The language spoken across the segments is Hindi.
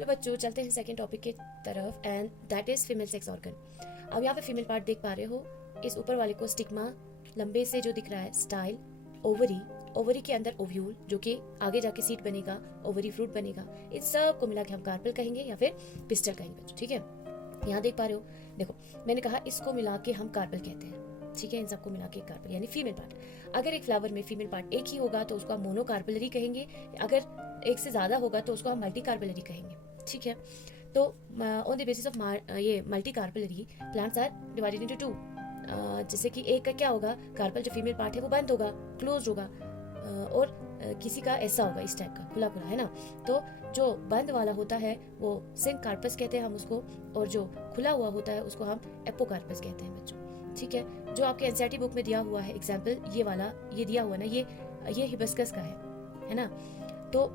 चलो बच्चों चलते हैं सेकंड टॉपिक की तरफ, and that is female sex organ. अब यहाँ पे फीमेल पार्ट देख पा रहे हो, इस ऊपर वाले को स्टिग्मा, लंबे से जो दिख रहा है स्टाइल, ओवरी, ओवरी के अंदर ओव्यूल जो कि आगे जाके सीड बनेगा, ओवरी फ्रूट बनेगा। इन सब को मिला के हम कार्पेल कहेंगे या फिर पिस्टल कहेंगे बच्चों, ठीक है। यहाँ देख पा रहे हो, देखो मैंने कहा इसको मिला के हम कार्पेल कहते हैं, ठीक है। इन सबको मिला के कार्पेल यानी फीमेल पार्ट। अगर एक फ्लावर में फीमेल पार्ट एक ही होगा तो उसको हम मोनो कार्पेलरी कहेंगे, अगर एक से ज्यादा होगा तो उसको हम मल्टी कार्पेलरी कहेंगे, ठीक है। तो ऑन द बेसिस ऑफ ये multi carpellary plants are divided into two. जैसे कि एक का क्या होगा, कार्पेल जो फीमेल पार्ट है वो बंद होगा, क्लोज होगा, और किसी का ऐसा होगा इस टाइप का खुला खुला, है ना। तो जो बंद वाला होता है वो सिंक कार्पस कहते हैं हम उसको, और जो खुला हुआ होता है उसको हम एपोकार्पस कहते हैं बच्चों, ठीक है। जो आपके एनसीईआरटी बुक में दिया हुआ है एग्जाम्पल, ये वाला ये दिया हुआ ना, ये हिबिस्कस का है ना। तो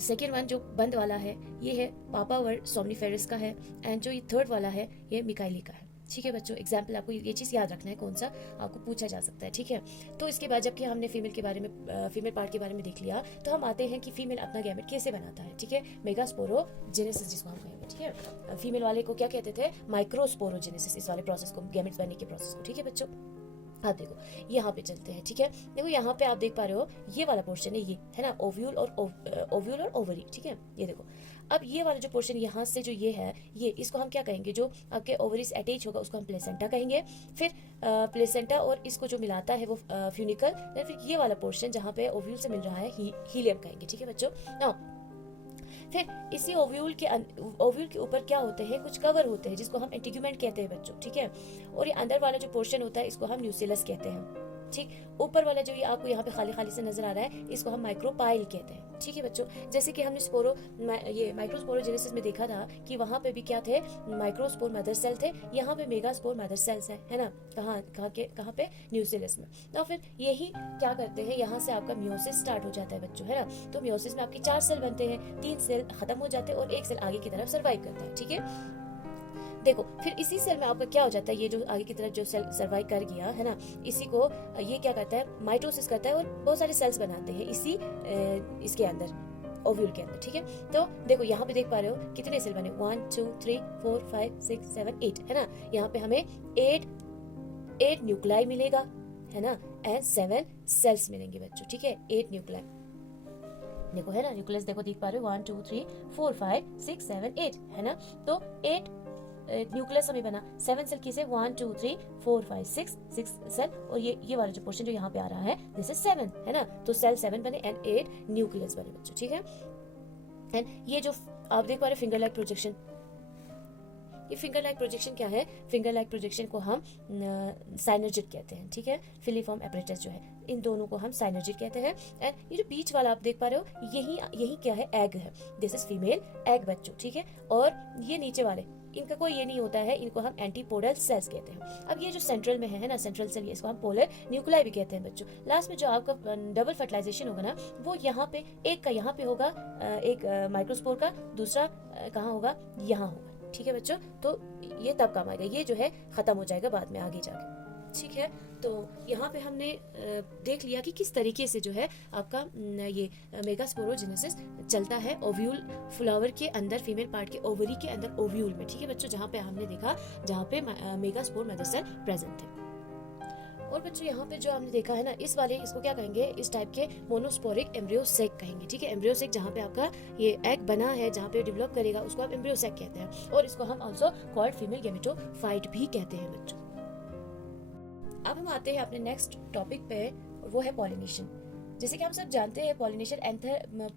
सेकेंड वन जो बंद वाला है ये है पापावर सोमनिफेरस का है, एंड जो ये थर्ड वाला है ये मिकाइली का है, ठीक है बच्चों। एग्जाम्पल आपको ये चीज़ याद रखना है, कौन सा आपको पूछा जा सकता है, ठीक है। तो इसके बाद जबकि हमने फीमेल के बारे में, फीमेल पार्ट के बारे में देख लिया, तो हम आते हैं कि फीमेल अपना गैमेट कैसे बनाता है, ठीक है। मेगास्पोरोजेनेसिस जिसको हम कहेंगे, ठीक है। फीमेल वाले को क्या कहते थे, माइक्रोस्पोरोजेनेसिस, इस वाले प्रोसेस को, गैमेट्स बनने के प्रोसेस को, ठीक है बच्चों। आप देखो यहाँ पे चलते हैं, ठीक है। देखो यहाँ पे आप देख पा रहे हो ये वाला पोर्शन है, ये है ना ओव्यूल और ओवरी, ठीक है। ये देखो अब ये वाला जो पोर्शन यहाँ से जो ये है, ये इसको हम क्या कहेंगे, जो आपके ओवरीज अटैच होगा उसको हम प्लेसेंटा कहेंगे। फिर प्लेसेंटा और इसको जो मिलाता है वो फ्यूनिकल, फिर ये वाला पोर्शन जहाँ पे ओव्यूल से मिल रहा है हीलियम कहेंगे, ठीक है बच्चों। नाउ फिर इसी ओव्यूल के ऊपर क्या होते हैं, कुछ कवर होते हैं जिसको हम एंटीग्यूमेंट कहते हैं बच्चों, ठीक है। और ये अंदर वाला जो पोर्शन होता है इसको हम न्यूसिलस कहते हैं, ठीक। ऊपर वाला जो ये आपको यहाँ पे खाली खाली से नजर आ रहा है इसको हम माइक्रोपाइल कहते हैं, ठीक है बच्चों। जैसे कि हमने ये माइक्रोस्पोरोजेनेसिस में देखा था कि वहाँ पे भी क्या थे, माइक्रोस्पोर मदर सेल थे, यहाँ पे मेगास्पोर मदर सेल्स है ना। कहाँ पे, न्यूसिलस में। तो फिर यही क्या करते हैं, यहाँ से आपका मियोसिस स्टार्ट हो जाता है बच्चों, है ना। तो मियोसिस में आपकी 4 सेल बनते हैं, 3 सेल खत्म हो जाते हैं और 1 सेल आगे की तरफ सर्वाइव करता है, ठीक है। देखो फिर इसी सेल में आपका क्या हो जाता है, ये जो आगे की तरफ जो सेल सर्वाइव कर गया है ना, इसी को ये क्या करता है, माइटोसिस करता है और बहुत सारे सेल्स बनाते हैं इसके अंदर, ओव्यूल के अंदर, ठीक है। तो देखो यहाँ पे देख पा रहे हो कितने सेल बने, 1 2 3 4 5 6 7 8, है ना। यहाँ पे हमें 8 न्यूक्लाई मिलेगा, है ना, एंड 7 सेल्स मिलेंगे बच्चों, ठीक है। 8 न्यूक्लाई देखो, है ना, न्यूक्लियस देखो देख पा रहे हो, 1 2 3 4 5 6 7 8, है ना। तो 8 न्यूक्लियस हमें बना, 7 सेल किसे, 1 2 3 4 5 6 सेल, और ये वाला जो पोर्शन जो यहाँ पे आ रहा है दिस इज 7, है ना। तो सेल 7 बने एंड 8 न्यूक्लियस बने बच्चों, ठीक है। एंड ये जो आप देख पा रहे फिंगर लाइक प्रोजेक्शन, ये फिंगर लाइक प्रोजेक्शन क्या है, फिंगर लाइक प्रोजेक्शन को हम साइनर्जिड कहते हैं, ठीक है। फिलीफॉर्म एपरेटस जो है, इन दोनों को हम साइनर्जिड कहते हैं। एंड ये जो बीच वाला आप देख पा रहे हो, यही क्या है, एग है, दिस इज फीमेल एग बच्चों, ठीक है। और ये नीचे वाले इनका कोई ये नहीं होता है, इनको हम एंटीपोडल सेल्स कहते हैं। अब ये जो सेंट्रल में है ना, सेंट्रल सेल, इसको हम पोलर न्यूक्लियाई भी कहते हैं बच्चों। लास्ट में जो आपका डबल फर्टिलाइजेशन होगा ना, वो यहाँ पे एक का यहाँ पे होगा, एक माइक्रोस्पोर का, दूसरा कहाँ होगा, यहाँ होगा, ठीक है बच्चों। तो ये तब काम आएगा, ये जो है खत्म हो जाएगा बाद में आगे जाके, ठीक है। तो यहाँ पे हमने देख लिया कि किस तरीके से जो है आपका ये मेगास्पोरोजेनेसिस चलता है ओव्यूल फ्लावर के अंदर, फीमेल पार्ट के ओवरी के अंदर ओव्यूल में, ठीक है बच्चों। जहाँ पे हमने देखा जहाँ पे मेगास्पोर मदर सेल प्रेजेंट थे। और बच्चों यहाँ पे जो हमने देखा है ना, इसको क्या कहेंगे, इस टाइप के मोनोस्पोरिक एम्ब्रियोसेक कहेंगे, ठीक है। एम्ब्रियोसेक जहाँ पे आपका ये एग बना है, जहाँ पे डेवलप करेगा, उसको आप एम्ब्रियोसेक कहते हैं, और इसको हम ऑल्सो कॉल्ड फीमेल गैमेटोफाइट भी कहते हैं बच्चों। अब हम आते हैं अपने नेक्स्ट टॉपिक पे, वो है पॉलिनेशन। जैसे कि हम सब जानते हैं पॉलिनेशन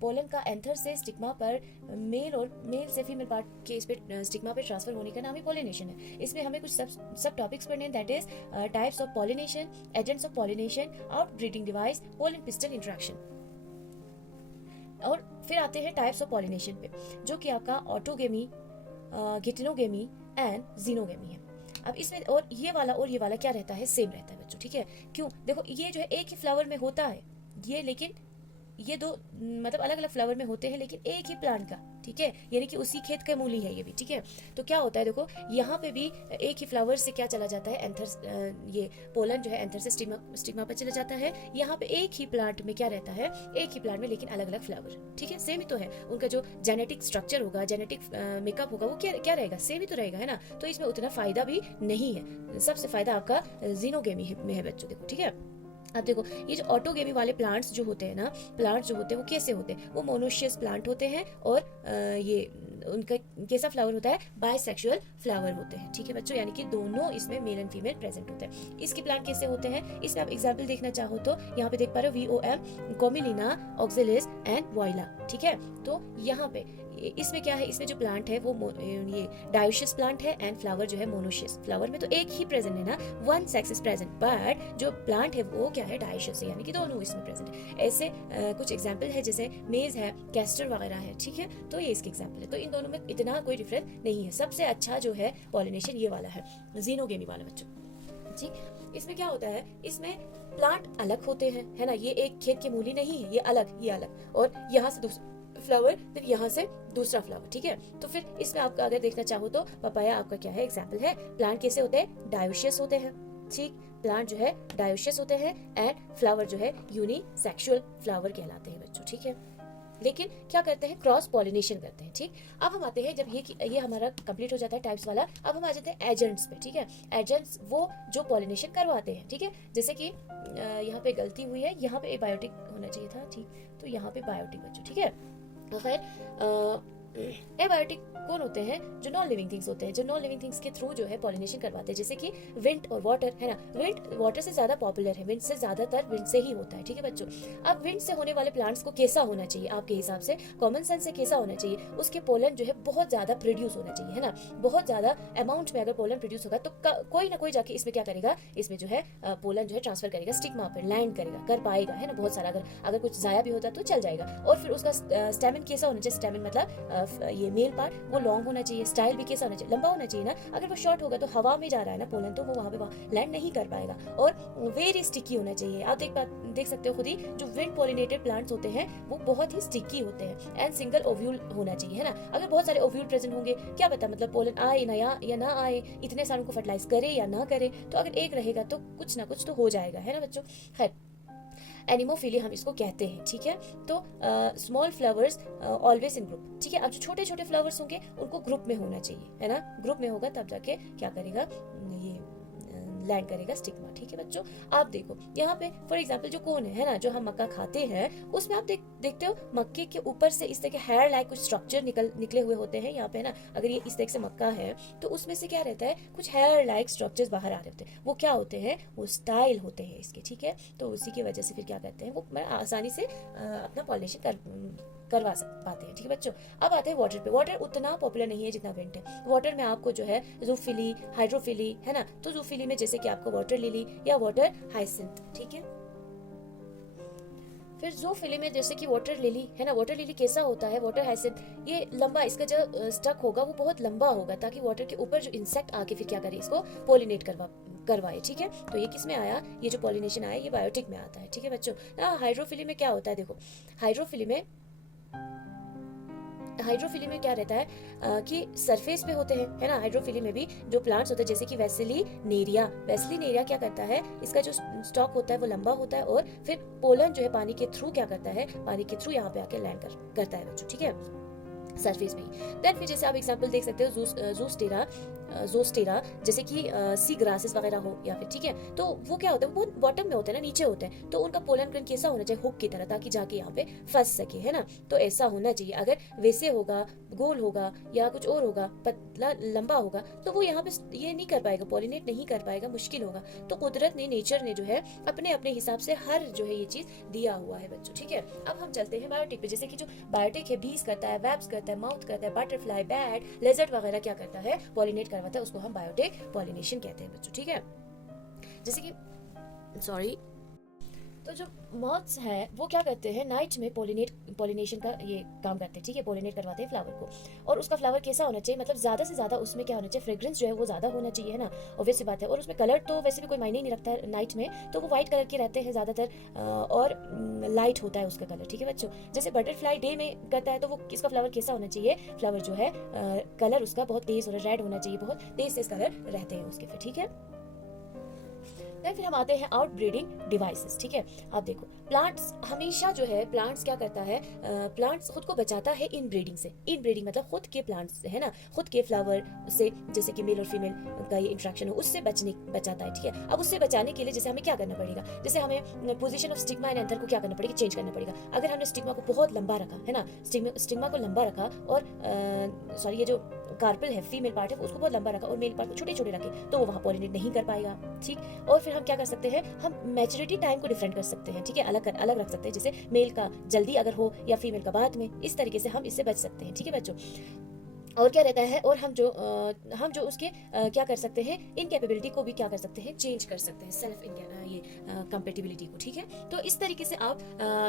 पोलन का एंथर से स्टिग्मा पर मेल से फीमेल पार्ट के इस पे स्टिग्मा पे ट्रांसफर होने का नाम ही पॉलिनेशन है। इसमें हमें कुछ सब टॉपिक्स पढ़ने हैं, that is types of pollination, agents of pollination, out breeding device, pollen pistol interaction. और फिर आते हैं टाइप्स ऑफ पॉलिनेशन पे, जो कि आपका ऑटोगेमी, गिटिनोगेमी एंड जीनोगेमी है। अब इसमें और ये वाला क्या रहता है, सेम रहता है बच्चों, ठीक है। क्यों, देखो ये जो है एक ही फ्लावर में होता है ये, लेकिन ये दो मतलब अलग अलग फ्लावर में होते हैं लेकिन एक ही प्लांट का, ठीक है, यानी कि उसी खेत का मूली है ये भी, ठीक है। तो क्या होता है देखो, यहाँ पे भी एक ही फ्लावर से क्या चला जाता है, एंथर, ये पोलन जो है एंथर से स्टिग्मा पे चला जाता है। यहाँ पे एक ही प्लांट में क्या रहता है, एक ही प्लांट में लेकिन अलग अलग फ्लावर, ठीक है, सेम ही तो है। उनका जो जेनेटिक स्ट्रक्चर होगा, जेनेटिक मेकअप होगा, वो क्या रहेगा, सेम ही तो रहेगा, है ना। तो इसमें उतना फायदा भी नहीं है। सबसे फायदा आपका जीनोगेमी में है बच्चों, देखो, ठीक है। अब देखो, ये जो ऑटोगेमी वाले प्लांट्स जो होते हैं ना, प्लांट्स जो होते हैं वो कैसे होते हैं, वो मोनोशियस प्लांट होते हैं और ये उनका कैसा फ्लावर होता है, बायसेक्सुअल फ्लावर होते हैं, ठीक है बच्चों, यानी कि दोनों इसमें मेल एंड फीमेल प्रेजेंट होते हैं। इसके प्लांट कैसे होते हैं, इसमें आप एग्जांपल देखना चाहो तो यहाँ पे देख पा रहे हो, VOM, कोमिलिना, ऑक्सिलिस एंड वॉइला, ठीक है। तो यहाँ पे इसमें क्या है, इसमें जो प्लांट है वो ये डायोशियस प्लांट है एंड फ्लावर जो है मोनोशियस। फ्लावर में तो एक ही प्रेजेंट है ना, one sex is present, but जो प्लांट है वो क्या है, डायोशियस है, यानी कि दोनों इसमें प्रेजेंट है। ऐसे कुछ एग्जांपल है, जैसे मेज है, कैस्टर वगैरह है, ठीक है। तो ये इसके एग्जांपल है। तो इन दोनों में इतना कोई डिफरेंस नहीं है। सबसे अच्छा जो है पॉलिनेशन ये वाला है, जीनोगेमी वाला बच्चों, ठीक। इसमें क्या होता है, इसमें प्लांट अलग होते हैं, है ना, ये एक खेत की मूली नहीं है, ये अलग, ये अलग, और यहाँ से दूसरा फ्लावर, फिर यहाँ से दूसरा फ्लावर, ठीक है। तो फिर इसमें आपका अगर देखना चाहो तो पपाया आपका क्या है, एग्जाम्पल है। प्लांट कैसे होते हैं, डायोशियस होते हैं, ठीक, प्लांट जो है डायोशियस होते हैं एंड फ्लावर जो है यूनिसेक्सुअल फ्लावर कहलाते हैं बच्चों, ठीक है। लेकिन क्या करते हैं, क्रॉस पॉलिनेशन करते हैं, ठीक। अब हम आते हैं, जब ये हमारा कंप्लीट हो जाता है टाइप्स वाला, अब हम आ जाते हैं एजेंट्स पे, ठीक है। एजेंट्स वो जो पॉलिनेशन करवाते हैं, ठीक है। जैसे कि यहाँ पे गलती हुई है, यहाँ पे एबायोटिक होना चाहिए था, ठीक, तो यहाँ पे बायोटिक बच्चों, ठीक है। खैर, एबायोटिक कौन होते हैं, जो नॉन लिविंग थिंग्स होते हैं, जो नॉन लिविंग थिंग्स के थ्रू जो है पॉलिनेशन करवाते हैं, जैसे कि विंड और वाटर, है ना। विंड वाटर से ज्यादा पॉपुलर है, विंड से ज्यादातर विंड से ही होता है, ठीक है बच्चों। अब विंड से होने वाले प्लांट्स को कैसा होना चाहिए आपके हिसाब से, कॉमन सेंस से कैसा होना चाहिए, उसके पोलन जो है बहुत ज्यादा प्रोड्यूस होना चाहिए, है ना। बहुत ज्यादा अमाउंट में अगर पोलन प्रोड्यूस होगा तो कोई ना कोई जाके इसमें क्या करेगा, इसमें जो है पोलन जो है ट्रांसफर करेगा, स्टिग्मा पर लैंड करेगा, कर पाएगा, है ना, बहुत सारा। अगर कुछ जाया भी होता तो चल जाएगा। और फिर उसका स्टेमन कैसा होना चाहिए, स्टेमन मतलब ये मेल पार्ट, वो लॉन्ग होना चाहिए। स्टाइल भी कैसा होना चाहिए, लंबा होना चाहिए ना। अगर वो शॉर्ट होगा तो हवा में जा रहा है ना पोलन, तो वो वहाँ पे लैंड नहीं कर पाएगा। और वेरी स्टिकी होना चाहिए। आप देख सकते हो खुद ही, जो विंड पॉलिनेटेड प्लांट्स होते हैं वो बहुत ही स्टिकी होते हैं। एंड सिंगल ओव्यूल होना चाहिए, है ना। अगर बहुत सारे ओव्यूल प्रेजेंट होंगे, क्या पता मतलब पोलन आए ना या ना आए, इतने सारों को फर्टिलाइज करे या ना करे। तो अगर एक रहेगा तो कुछ ना कुछ तो हो जाएगा, है ना बच्चों। खैर, एनिमोफिली हम इसको कहते हैं, ठीक है। तो small flowers always in group, ठीक है। अब जो छोटे छोटे फ्लावर्स होंगे उनको ग्रुप में होना चाहिए, है ना। ग्रुप में होगा तब जाके क्या करेगा, ये लैंड करेगा स्टिग्मा, ठीक है बच्चों। आप देखो यहाँ पे फॉर एग्जांपल जो कोन है ना, जो हम मक्का खाते हैं, उसमें आप देखते हो मक्के के ऊपर से इस तरह के हेयर लाइक कुछ स्ट्रक्चर निकले हुए होते हैं यहाँ पे, है ना। अगर ये इस तरह से मक्का है तो उसमें से क्या रहता है, कुछ हेयर लाइक स्ट्रक्चर्स बाहर आ रहे होते हैं। वो क्या होते हैं, वो स्टाइल होते हैं इसके, ठीक है। तो उसी की वजह से फिर क्या करते हैं, वो आसानी से अपना पॉलिनेशन करवा पाते हैं, ठीक है बच्चों। अब आते हैं वाटर पे। वाटर उतना पॉपुलर नहीं है जितना विंड है। वाटर में आपको जो है जूफिली, हाइड्रोफिली, है ना। तो जूफिली में जैसे कि आपको वाटर लिली या वाटर हाइसिंथ, ठीक है। फिर जूफिली में जैसे कि वाटर लिली, है ना। वाटर लिली कैसा होता है, वाटर हाइसिंथ, ये लंबा, इसका जो स्टक होगा वो बहुत लंबा होगा, ताकि वाटर के ऊपर जो इंसेक्ट आके फिर क्या करे, इसको पोलिनेट करवाए, ठीक है। तो ये किस में आया, ये जो पॉलिनेशन आया ये बायोटिक में आता है, ठीक है बच्चों। हाइड्रोफिली में क्या होता है, देखो हाइड्रोफिली में क्या रहता है कि सरफेस पे होते हैं, है ना। हाइड्रोफिली में भी जो प्लांट्स होते हैं, जैसे कि वेसिलिनेरिया क्या करता है, इसका जो स्टॉक होता है वो लंबा होता है, और फिर पोलन जो है पानी के थ्रू क्या करता है, पानी के थ्रू यहाँ पे आके लैंड करता है बच्चों, ठीक है, सरफेस में ही। देन फिर जैसे आप एग्जांपल देख सकते हो जोस्टेरा, जैसे कि सी ग्रासेस वगैरह हो या फिर, ठीक है। तो वो क्या होता है, वो बॉटम में होते हैं ना, नीचे होते हैं। तो उनका पोलन ग्रेन कैसा होना चाहिए, हुक की तरह, ताकि जाके यहाँ पे फंस सके, है ना। तो ऐसा होना चाहिए। अगर वैसे होगा, गोल होगा या कुछ और होगा, पतला लंबा होगा, तो वो यहाँ पे ये नहीं कर पाएगा, पॉलिनेट नहीं कर पाएगा, मुश्किल होगा। तो कुदरत ने, नेचर ने जो है अपने अपने हिसाब से हर जो है ये चीज दिया हुआ है बच्चों, ठीक है। अब हम चलते हैं बायोटिक पे। जैसे कि जो बायोटिक है, बीज करता है, वेब्स करता है, माउथ करता है, बटरफ्लाई, बैट, लेजर्ड वगैरह क्या करता है, पॉलिनेट करवाता है, उसको हम बायोटिक पॉलिनेशन कहते हैं बच्चों, ठीक है। जैसे कि तो जो मॉथ्स हैं वो क्या करते हैं, नाइट में पोलिनेशन का ये काम करते हैं, ठीक है, पोलिनेट करवाते हैं फ्लावर को। और उसका फ्लावर कैसा होना चाहिए, मतलब ज़्यादा से ज़्यादा उसमें क्या होना चाहिए, फ्रेग्रेंस जो है वो ज़्यादा होना चाहिए, है ना, ऑब्वियस सी बात है। और उसमें कलर तो वैसे भी कोई मायने ही नहीं रखता है नाइट में, तो वो वाइट कलर के रहते हैं ज़्यादातर, और लाइट होता है उसका कलर, ठीक है बच्चों। जैसे बटरफ्लाई डे में करता है तो वो इसका फ्लावर कैसा होना चाहिए, फ्लावर जो है कलर उसका बहुत तेज़ होना, रेड होना चाहिए, बहुत तेज कलर रहते हैं उसके फिर, ठीक है। फिर हम आते हैं आउट ब्रीडिंग डिवाइसेस, ठीक है। आप देखो प्लांट्स हमेशा जो है, प्लांट्स क्या करता है, प्लांट्स खुद को बचाता है इन ब्रीडिंग से। इन ब्रीडिंग मतलब खुद के प्लांट्स है ना, खुद के फ्लावर से, जैसे कि मेल और फीमेल का ये इंट्रैक्शन हो, उससे बचाता है, ठीक है। अब उससे बचाने के लिए जैसे हमें क्या करना पड़ेगा, जैसे हमें position of stigma and anther को क्या करना पड़ेगा, चेंज करना पड़ेगा। अगर हमने स्टिग्मा को बहुत लंबा रखा है ना, स्टिग्मा को लंबा रखा, और सॉरी ये जो कार्पेल है, फीमेल पार्ट है, उसको बहुत लंबा रखा और मेल पार्ट को छोटे छोटे रखे, तो वो वहाँ पॉलिनेट नहीं कर पाएगा, ठीक। और फिर हम क्या कर सकते हैं, हम मैच्योरिटी टाइम को डिफरेंट कर सकते हैं, ठीक है, अलग रख सकते हैं, जैसे मेल का जल्दी अगर हो या फीमेल का बाद में, इस तरीके से हम इससे बच सकते हैं, ठीक है बच्चों। और क्या रहता है, और हम जो उसके क्या कर सकते हैं, इनकैपेबिलिटी को भी क्या कर सकते हैं, चेंज कर सकते हैं, सेल्फ ये कंपेटिबिलिटी को, ठीक है। तो इस तरीके से आप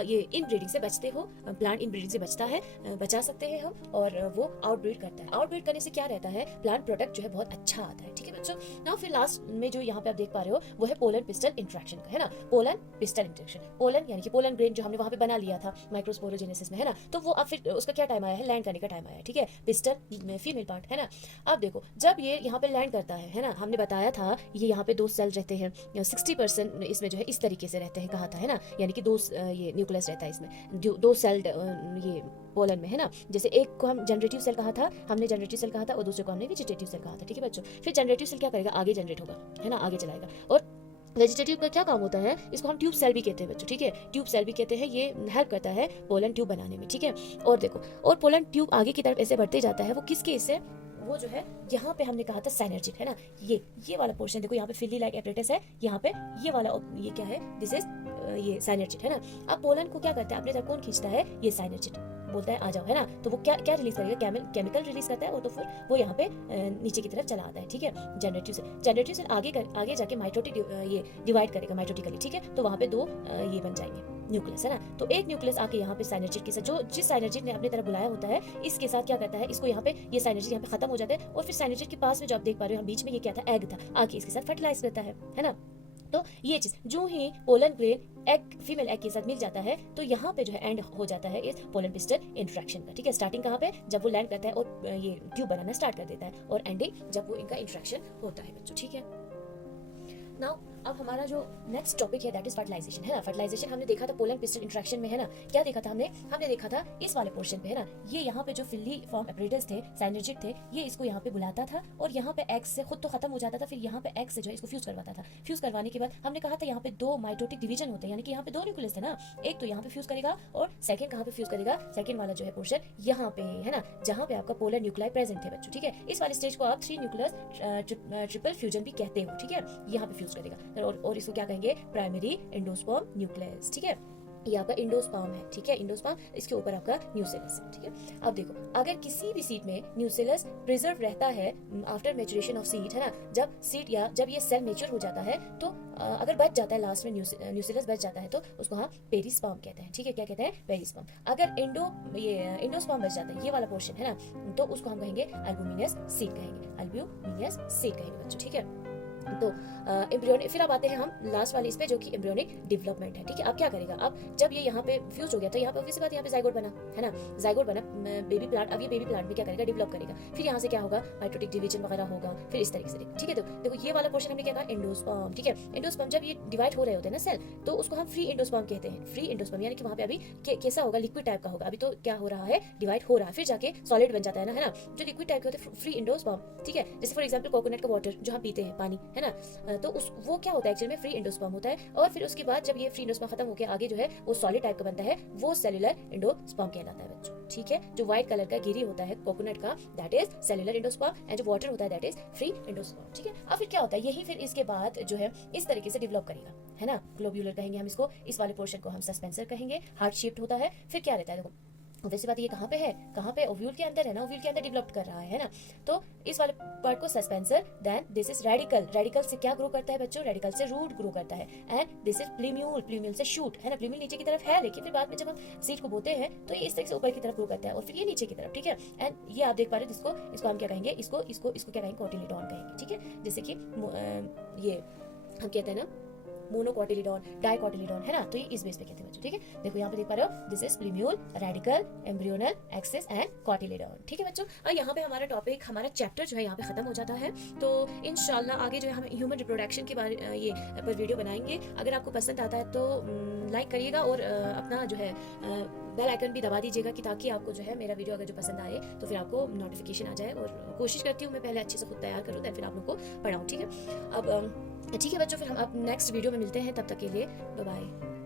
ये इन ब्रीडिंग से बचते हो, प्लांट इन ब्रीडिंग से बचता है, बचा सकते हैं हम, और वो आउटब्रीड करता है। आउटब्रीड करने से क्या रहता है, प्लांट प्रोडक्ट जो है बहुत अच्छा आता है, ठीक है बच्चों। नाउ फिर लास्ट में जो यहाँ पे आप देख पा रहे हो वो है पोलन पिस्टल इंट्रैक्शन का, है ना, पोलन पिस्टल इंट्रैक्शन। पोलन यानी कि पोलन ग्रेन जो हमने वहाँ पे बना लिया था माइक्रोस्पोरोजेनेसिस में, है ना, तो वो अब फिर उसका क्या टाइम आया है, लैंड करने का टाइम आया है, ठीक है, पिस्टल में फीमेल पार्ट, है ना। अब देखो जब ये यहाँ पे लैंड करता है ना, हमने बताया था ये यहाँ पे 2 सेल रहते हैं, 60% इसमें जो है इस तरीके से रहते हैं, कहा था, है ना, यानी कि 2 ये न्यूक्लियस रहता है इसमें, 2 सेल्ड ये पोलन में, है ना। जैसे एक को हम जनरेटिव सेल कहा था, हमने जनरेटिव सेल कहा था, और दूसरे को हमने वेजिटेटिव सेल कहा था, ठीक है बच्चों। फिर जनरेटिव सेल क्या करेगा, आगे जनरेट होगा, है ना, आगे चलाएगा। और वेजिटेटिव का क्या काम होता है, इसको हम ट्यूब सेल भी कहते हैं बच्चों, ठीक है, ट्यूब सेल भी कहते हैं, ये हेल्प करता है पोलन ट्यूब बनाने में, ठीक है। और देखो, और पोलन ट्यूब आगे की तरफ ऐसे बढ़ते जाता है, वो किसके इससे, वो जो है यहाँ पे हमने कहा था साइनर्जिक, है ना, ये वाला पोर्शन देखो, यहाँ पे फिली लाइक एपरेटस है, यहाँ पे ये वाला, ये क्या है, दिस इज ये साइनर्जिक, है ना। अब पोलन को क्या करता है, अपने तरफ कौन खींचता है, ये साइनर्जिक बोलता है आ जाओ, है ना, तो वो क्या रिलीज करेगा, केमिकल रिलीज करता है, और तो फिर वो यहाँ पे नीचे की तरफ चला आता है, ठीक है। जनरेटिव से आगे जाके माइटोटिक ये डिवाइड करेगा माइटोटिकली, ठीक है, तो वहाँ पे 2 ये बन जाएंगे न्यूक्लियस, है ना। तो एक न्यूक्लियस आके यहाँ पे साइनर्जिक के साथ, जो जिस साइनर्जिक ने अपने तरफ बुलाया होता है, इसके साथ क्या करता है, इसको यहाँ पे ये साइनर्जिक यहाँ पे खत्म हो जाता है, और फिर साइनर्जिक के पास में जो आप देख पा रहे हो, बीच में ये क्या था, एग था, आके इसके साथ फर्टिलाइज करता है ना। तो ये चीज जो ही pollen grain egg female egg के साथ मिल जाता है, तो यहाँ पे जो है एंड हो जाता है इस पोलन पिस्टल इंट्रैक्शन का, ठीक है। स्टार्टिंग कहाँ पे, जब वो लैंड करता है और ये ट्यूब बनाना स्टार्ट कर देता है, और एंडिंग जब वो इनका इंट्रैक्शन होता है बच्चों, ठीक है। नाउ अब हमारा जो नेक्स्ट टॉपिक है दैट इज फर्टिलाइजेशन, है ना। फर्टिलाइजेशन हमने देखा था पोलन पिस्टल इंट्रैक्शन में, है ना, क्या देखा था हमने देखा था इस वाले पोर्शन पे, है ना, ये यहाँ पे जो फिली फॉर्म एपरेटस थे, साइनर्जिक थे, ये इसको यहाँ पे बुलाता था, और यहाँ पे एक्स से खुद तो खत्म हो जाता था, फिर यहाँ पे एक्स से जो है इसको फ्यूज करवाता था। फ्यूज करवाने के बाद हमने कहा था यहाँ पे 2 माइटोटिक डिवीजन होते हैं, यानी कि यहाँ पे 2 न्यूक्लियस थे ना, एक तो यहाँ पे फ्यूज करेगा, और सेकंड कहाँ पे फ्यूज करेगा, सेकंड वाला जो है पोर्शन यहाँ पे, है ना, जहाँ पे आपका पोलर न्यूक्लियाई प्रेजेंट थे बच्चों, ठीक है। इस वाले स्टेज को आप 3 न्यूक्लियस ट्रिपल फ्यूजन भी कहते हो, ठीक है। यहाँ पे फ्यूज करेगा, और इसको क्या कहेंगे, प्राइमरी एंडोस्पर्म न्यूक्लियस, ठीक है। ये आपका इंडोस्पर्म है, ठीक है, इंडोस्पर्म, इसके ऊपर आपका न्यूसेलस है, ठीक है। अब देखो अगर किसी भी सीड में न्यूसेलस प्रिजर्व रहता है आफ्टर मैच्योरेशन ऑफ सीड, है ना, जब ये सेल मैच्योर हो जाता है, तो अगर बच जाता है लास्ट में न्यूसेलस बच जाता है, तो उसको हम पेरिस्पर्म कहते हैं, ठीक है, क्या कहते हैं, पेरिस्पर्म। अगर इंडोस्पर्म बच जाता है, ये वाला पोर्शन, है ना, तो उसको हम कहेंगे अल्बुमिनस सीड कहेंगे बच्चों, ठीक है। तो एम्ब्रियोनिक, फिर अब आते हैं हम लास्ट वाले इस पे, जो कि एम्ब्रियोनिक डेवलपमेंट है, ठीक है। अब क्या करेगा, अब जब ये यहाँ पे फ्यूज हो गया, तो यहाँ पे ऑब्वियसली बात, यहाँ पे जाइगोट बना, है ना, जाइगोट बना बेबी प्लांट। अब ये बेबी प्लांट में क्या करेगा, डेवलप करेगा, फिर यहाँ से क्या होगा, माइटोटिक डिवीजन वगैरह होगा, फिर इस तरीके से, ठीक है। तो देखो ये वाला पोर्शन हमने क्या कहा, एंडोस्पर्म, ठीक है। एंडोस्पर्म जब ये डिवाइड हो रहे होते हैं ना सेल, तो उसको हम फ्री एंडोस्पर्म कहते हैं, फ्री एंडोस्पर्म, यानी कि वहाँ पे अभी कैसा होगा, लिक्विड टाइप का होगा, अभी तो क्या हो रहा है, डिवाइड हो रहा है, फिर जाके सॉलिड बन जाता है ना, जो लिक्विड टाइप के होते हैं फ्री एंडोस्पर्म, ठीक है। जैसे फॉर एग्जाम्पल कोकोनट का वाटर जो हम पीते हैं, पानी, है ना, तो वो क्या होता है एक्चुअली में, फ्री एंडोस्पर्म होता है, और फिर उसके बाद जब ये फ्री एंडोस्पर्म खत्म होकर आगे जो है वो सॉलिड टाइप का बनता है, वो सेलुलर एंडोस्पर्म कहलाता है बच्चों, ठीक है। जो व्हाइट कलर का गिरी होता है कोकोनट का, that is cellular endosperm, and जो वाटर होता है दैट इज फ्री एंडोस्पर्म, ठीक है। अब फिर क्या होता है, यही फिर इसके बाद जो है इस तरीके से डेवलप करेगा, है ना, ग्लोब्यूलर कहेंगे हम इसको, इस वाले पोर्शन को हम सस्पेंसर कहेंगे, हार्ट शेप्ड होता है। फिर क्या रहता है, देखो वैसे बात ये कहाँ पे ओव्यूल के अंदर है ना, ओव्यूल के अंदर डेवलप कर रहा है ना। तो इस वाले पार्ट को suspensor, then this is radical, radical से क्या ग्रो करता है बच्चों, रेडिकल से रूट ग्रो करता है, एंड दिस इज प्लीम्यूल, प्लीम्यूल से शूट है ना। प्लीम्यूल नीचे की तरफ है, लेकिन फिर बाद में जब हम सीड को बोते हैं तो ये इस तरह से ऊपर की तरफ ग्रो करता है और फिर ये नीचे की तरफ, ठीक है। एंड ये आप देख पा रहे हो, इसको हम क्या कहेंगे, इसको क्या कहेंगे, कोटिलीडॉन कहेंगे, ठीक है। जैसे कि ये हम कहते हैं ना मोनोकोटिलीडॉन, डाइकोटिलीडॉन, है ना। तो ये इस बेस पे कहते हैं बच्चों, ठीक है। देखो यहाँ पे देख पा रहे हो, this is plumule, radicle, embryonal axis and cotyledon, ठीक है बच्चों। और यहाँ पे हमारा टॉपिक, हमारा चैप्टर जो है यहाँ पे खत्म हो जाता है। तो इंशाल्लाह आगे जो है हम ह्यूमन रिप्रोडक्शन के बारे ये पर वीडियो बनाएंगे। अगर आपको पसंद आता है तो लाइक करिएगा और अपना जो है बेल आइकन भी दबा दीजिएगा कि ताकि आपको जो है मेरा वीडियो अगर जो पसंद आए तो फिर आपको नोटिफिकेशन आ जाए। और कोशिश करती हूँ मैं पहले अच्छे से खुद तैयार करूँ, फिर आप लोग को पढ़ाऊँ, ठीक है। अब ठीक है बच्चों, फिर हम अब नेक्स्ट वीडियो में मिलते हैं, तब तक के लिए बाय बाय।